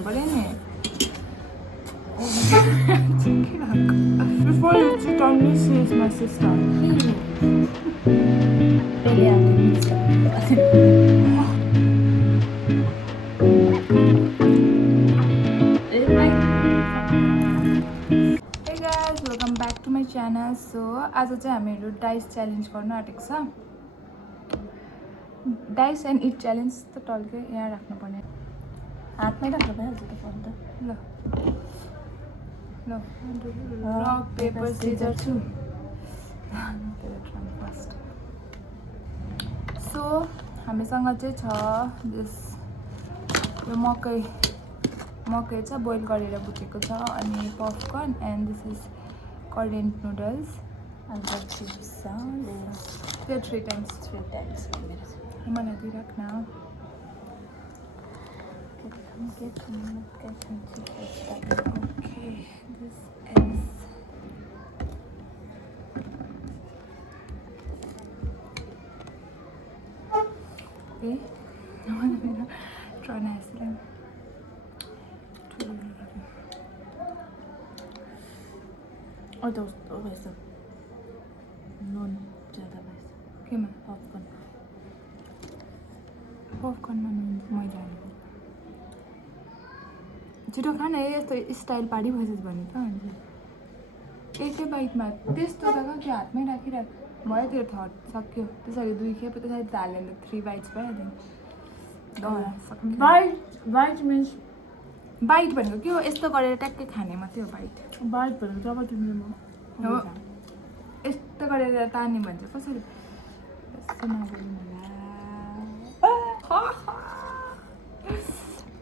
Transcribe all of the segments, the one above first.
Before you cheat on me, she is my sister. Hey guys, welcome back to my channel. So, आज चाहिँ हामीहरु dice challenge गर्न आँटेको छ. Dice and it challenge त टल्के यहाँ राख्नु पर्ने. हातमै राख्नु भइहाल्छ त फोन त. ल. Rock, paper, scissors, shoot. First. So, हामीसँग चाहिँ छ दिस यो मकै छ बोइल गरेर भुटेको छ अनि popcorn and this is Korean noodles and that is three times मलाई दिइराख न. Okay, this is okay. I want to try nice them. Oh, those always the non ज़्यादा बस. क्या मैं पॉपकॉर्न में मैं जाने को. छिटो खाना है यस्तो स्टाइल पार्टी भइसक्यो भने त हुन्छ. एकै बाइटमा त्यस्तो त के हातमै राखिराख. भयो त्यो थर्ड सक्यो. त्यसरी दुई खेप त्यसरी हाल्यो भने 3 बाइट्स भइहाल्यो. बाइट मिन्स बाइट भनेको के हो यस्तो गरेर ट्याक्कै खाने मात्रै हो बाइट. बाइट भनेको जब तिमीले म हो यस्तो गरेर तान्ने भन्छ कसरी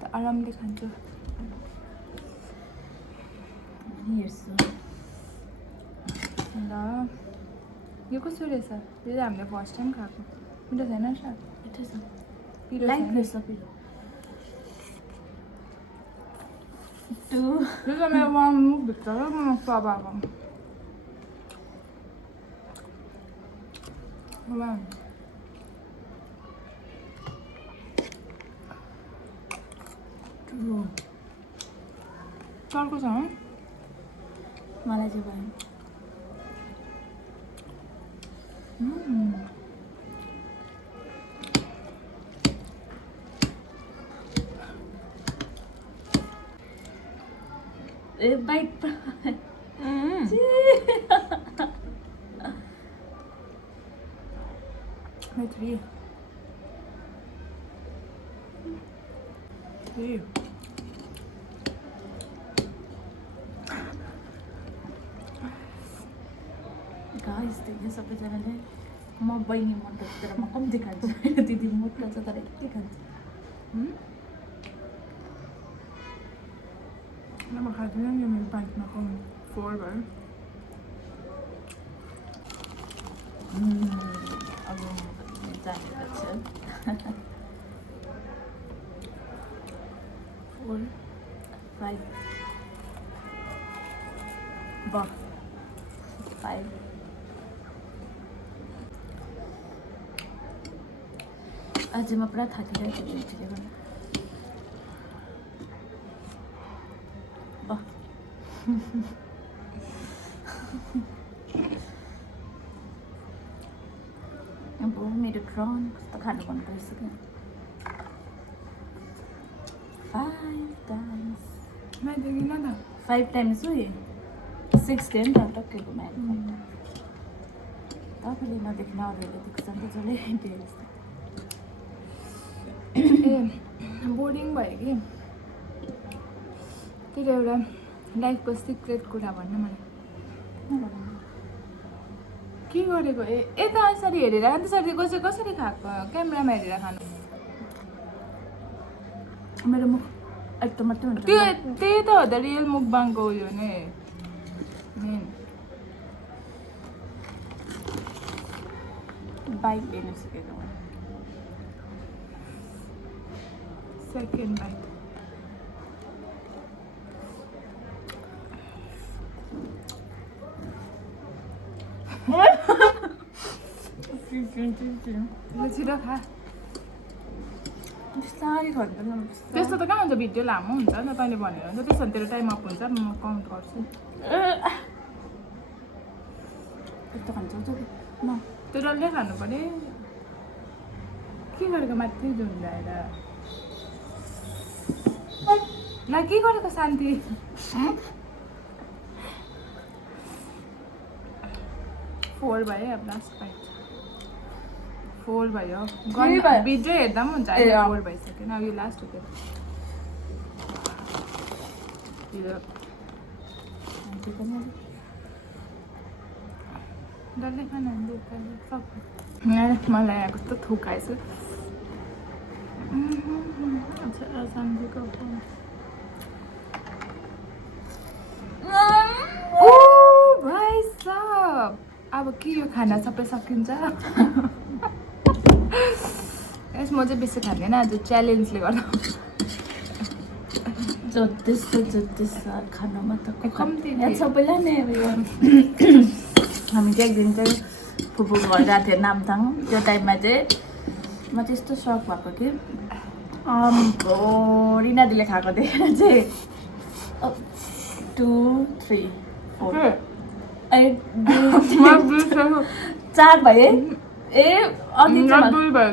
त आरामले खान्छु. हेर्छु ल यो कसो रहेछ. यो चाहिँ हामीले फर्स्ट टाइम खाएको. मिठो छैन र मिठो छ. पिरो लाइक रहेछ पिरो. यो चाहिँ मेरो मुखभित्र र म स्वभाव चर्को छ मलाई चाहिँ भयो. ए बाइट मैं 3 गाइस देखिए सबैजनाले म बहिनी मन पर्छ तर म कम्ती खान्छु. दिदी मोटो छ तर यति खान्छु. म खाँदिनँ नि मेरो बाइकमा कम 4 भयो. अब जानेको छु. 4 5 5 आज म पुरा थाकिरहेको छु त्यसले गर्दा. अब मेरो ट्रन कस्तो खानु मन परिसक्यो. 5 times मैं देखिनँ त 5 times हो 6 10 त टक्केको मैले. तपाईँले नदेख्न अरूले देख्छ नि त जसले देख्छ. ए बोरिङ भयो कि त्यो एउटा लाइफको सिक्रेट कुरा भन्नु मलाई. के गरेको यता यसरी हेरेर अनि त्यसरी कसरी खाएको क्यामेरामा हेरेर खानु. मेरो मुख एकदम मात्रै हुन्छ. त्यही त हो त रियल मुकबाङको उयो नै मेन. बाइट लिनु सिकेको सेकेन्ड बाइट. छिटो खा. बिस्तारै खानु पर्छ त्यस्तो त कहाँ हुन्छ भिडियो लामो हुन्छ नि त तैँले भनेर हुन्छ त्यसो भने तेरो टाइम अप हुन्छ म काउन्ट गर्छु यस्तो खान्छौ न त्यो डल्लै खानु पर्यो के गरेको माथि झुन्डाएर ल के गरेको शान्ति 4 भयो अब लास्ट बाइट 4 भयो भिडियो हेर्दा पनि हुन्छ अहिले 4 भइसक्यो अब यो लास्ट हो डल्लै खाना मलाई यहाँ कस्तो थुकाएछु शान्तिको भाइ सब अब के यो खाना सबै सकिन्छ यस म चाहिँ बेसी खाँदैन आज च्यालेन्जले गर्दा जोत्तिस खानामा त कम्ती सबैलाई नै अब यो हामी चाहिँ एकदिन चाहिँ फुपू घर गएको थियो नामथाङ त्यो टाइममा चाहिँ म चाहिँ यस्तो सक भएको कि रिना दिदीले खाएको देखेर चाहिँ 2 3 4 4 भए ए अनि 2 भयो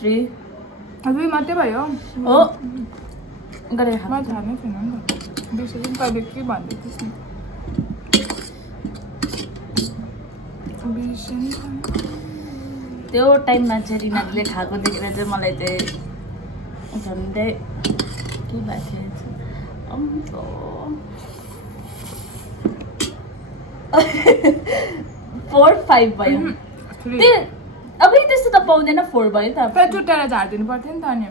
3 मात्रै भयो हो गरेर म थाहा छैन नि त बेसी दिन तैँले के भन्दै थिइस् नि त्यो टाइममा चाहिँ रिनाले खाएको देखेर चाहिँ मलाई चाहिँ झन्डै के भएको थियो 4 5 भयो अब त्यस्तो त पाउँदैन 4 भयो त चुट्टाएर झारिदिनु पर्थ्यो नि त अनि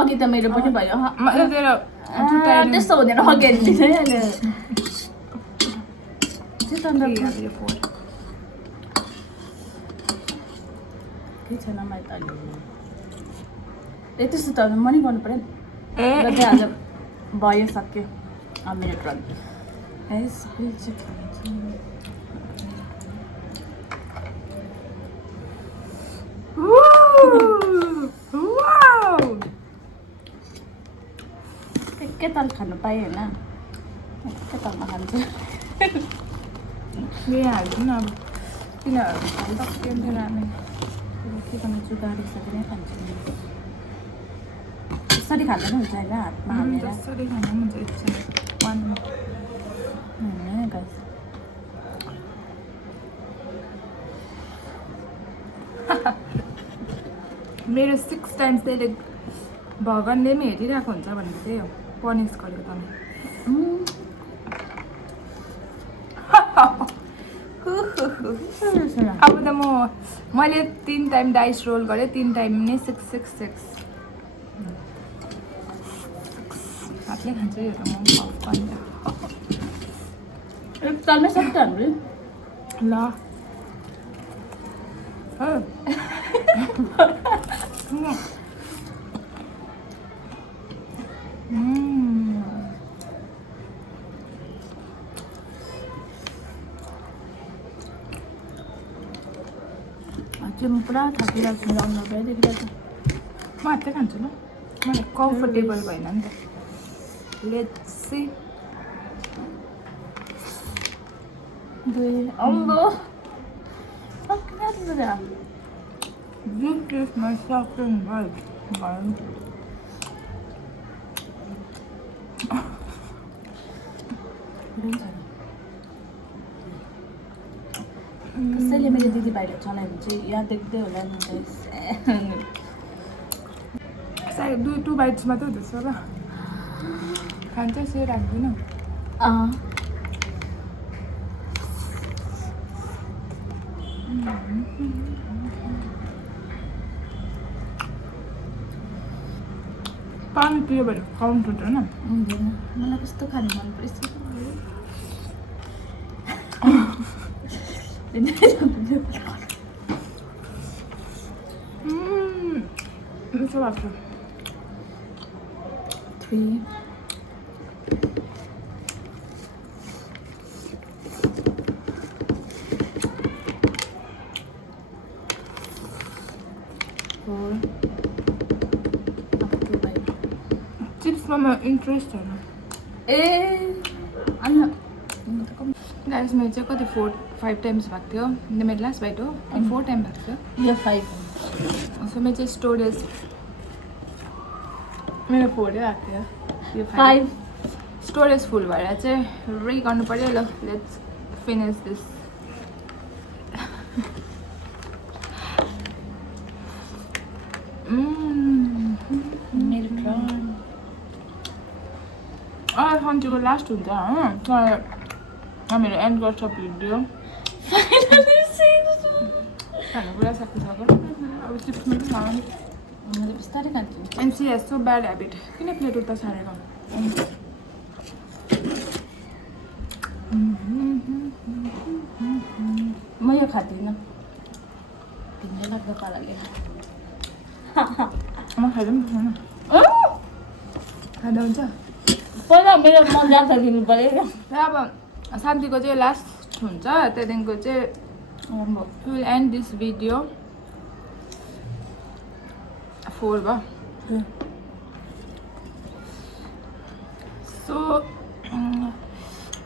अघि त मेरो पनि भयो त्यस्तो हुँदैन अघि के छैन मैले त ए त्यस्तो त म नि गर्नु पऱ्यो नि आज भयो सक्यो मेरो ट्रन के ताल खानु पाएँ होइन के तालमा खान्छ यही हाल्छु न अब किन सक्यो नि राम्रै के गर्नु चुगारिसकेर नै खान्छु यसरी खाँदा पनि हुन्छ होइन हातमा हालेर जसरी खानु पनि हुन्छ इच्छा गाइस मेरो 6 टाइम्स त्यसले भगवानले पनि हेरिरहेको हुन्छ भनेको त्यही हो पनिस गरेको त अब त मैले 3 टाइम डाइस रोल गरेँ 3 टाइम नै 6 6 6 हातले खान्छु यो त म एक तालमै सक्छ हाम्रो ल चाहिँ म पुरा थाकिरहेको छु लाउनु भइदेखि म हातै खान्छु ल मलाई कम्फर्टेबल भएन नि त लेट्स सी अम्बो This is my second bite. कसैले मेरो दिदी बाहिर चलायो भने चाहिँ यहाँ देख्दै होला नि सायद 2 bites मात्रै हुँदैछ ल खान्छ से राख्दिनँ पानी पियो भने काउन्ट हुँदैन मलाई कस्तो खानु मन पर्छ मिठो लाग्छ 3 4 त्यसमा म इन्ट्रेस्ट छैन ए अनि गाइस मेरो चाहिँ कति 4-5 टाइम्स भएको थियो मेरो लास्ट बाइट हो 4 टाइम भएको थियो यो 5 सो मेरो चाहिँ स्टोरेज मेरो 4 भएको थियो यो 5 स्टोरेज फुल भएर चाहिँ रि गर्नु पर्यो ल लेट्स फिनिश दिस मेरो टर्न सन्चीको लास्ट हुन्छ तर हामीहरू एन्ड गर्छ भिडियो खानु पुरा सकिसक्यो अब चिप्स पनि खानु मैले बिस्तारै खान्छु and she has so bad habit किन प्लेट उता सारेको म यो खाँदिनँ भिन्दै लाग्दो पाराले म खाँदा पनि खानु खाँदा हुन्छ पहिला मेरो मन जान्छ दिनु पऱ्यो र अब शान्तिको चाहिँ लास्ट हुन्छ त्यहाँदेखिको चाहिँ विल एन्ड दिस भिडियो 4 भयो सो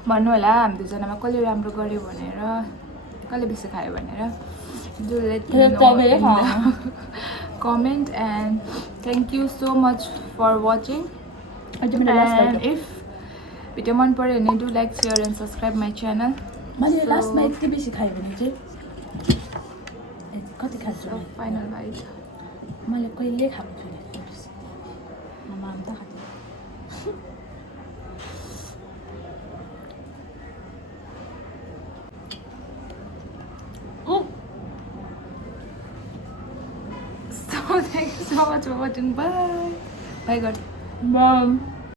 भन्नु होला हामी दुईजनामा कसले राम्रो गर्यो भनेर कसले बेसी खायो भनेर do let comment and thank you so much for watching and if video मन पऱ्यो भने do like share and subscribe my channel मैले लास्टमा यति बेसी खायो भने चाहिँ कति खान्छु फाइनल बाइट मैले कहिले खाएको छुइनँ आमा त खाएको So thank you so much for watching. Bye. Bye God. Bye.